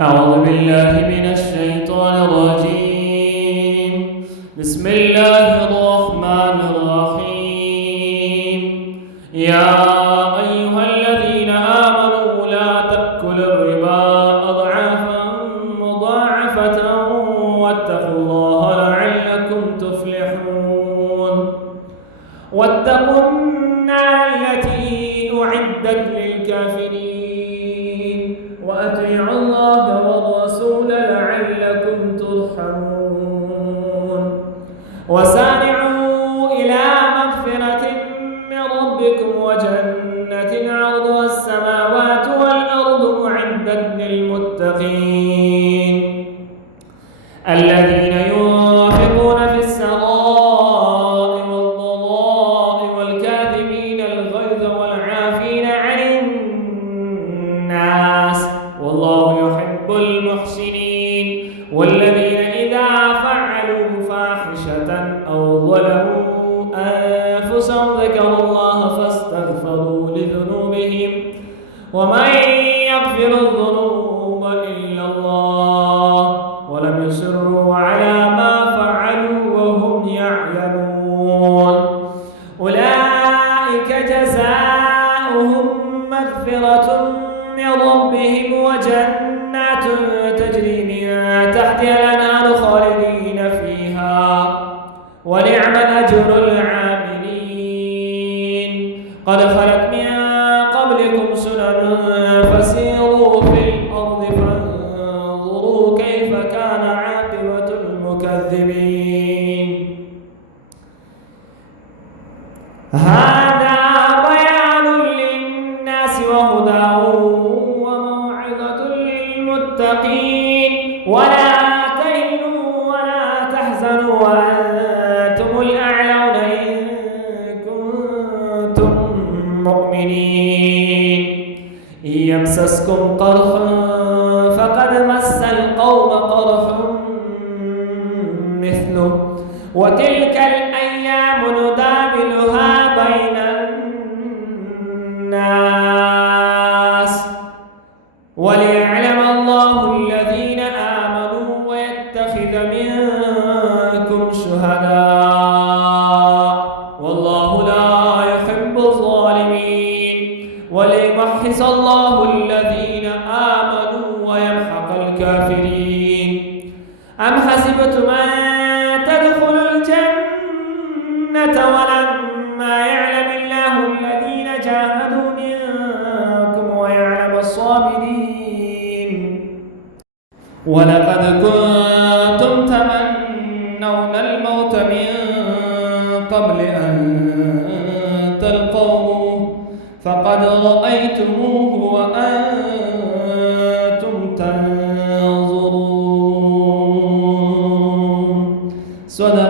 أعوذ بالله من الشيطان الرجيم. بسم الله الرحمن الرحيم. يا أيها الذين آمنوا لا تأكلوا الربا أضعافا مضاعفة واتقوا الله لعلكم تفلحون. واتقوا النار التي أعدت للكافرين وأطيعوا الله والرسول لعلكم ترحمون. وسارعوا إلى مغفرة من ربكم وجنة عرضها السماوات والأرض أعدت للمتقين الذين ينفقون في السراء والضراء والكاظمين الغيظ والعافين عن الناس والله يحب المحسنين. والذين إذا فعلوا فاحشة أو ظلموا أنفسهم ذكروا الله فاستغفروا لذنوبهم ومن يغفر الذنوب إلا الله ولم يصروا على ما فعلوا وهم يعلمون. أولئك جزاؤهم مغفرة من ربهم وجنات تجري من تحتها الأنهار خالدين فيها ونعم أجر العاملين. قد خلت من قبلكم سنن فسيروا في الأرض فانظروا كيف كان عاقبة المكذبين. هذا بيان للناس وهدى وموعظة للمتقين. ولا تهنوا ولا تحزنوا وأنتم الأعلون إن كنتم مؤمنين. إن يمسسكم قرح فقد مس القوم قرح مثله وتلك الأيام نداولها بين الناس وليعلم الله الذين آمنوا ويتخذ منكم شهداء والله لا يحب الظالمين. وليمحص الله الذين آمنوا ويمحق الكافرين. أم حسبتم أن تدخلوا الجنة ولما يعلم الله الذين جاهدوا منكم ويعلم الصابرين. ولقد كنتم تمنون الموت من قبل أن تلقوه فقد رأيتموه وأنتم تنظرون. صدق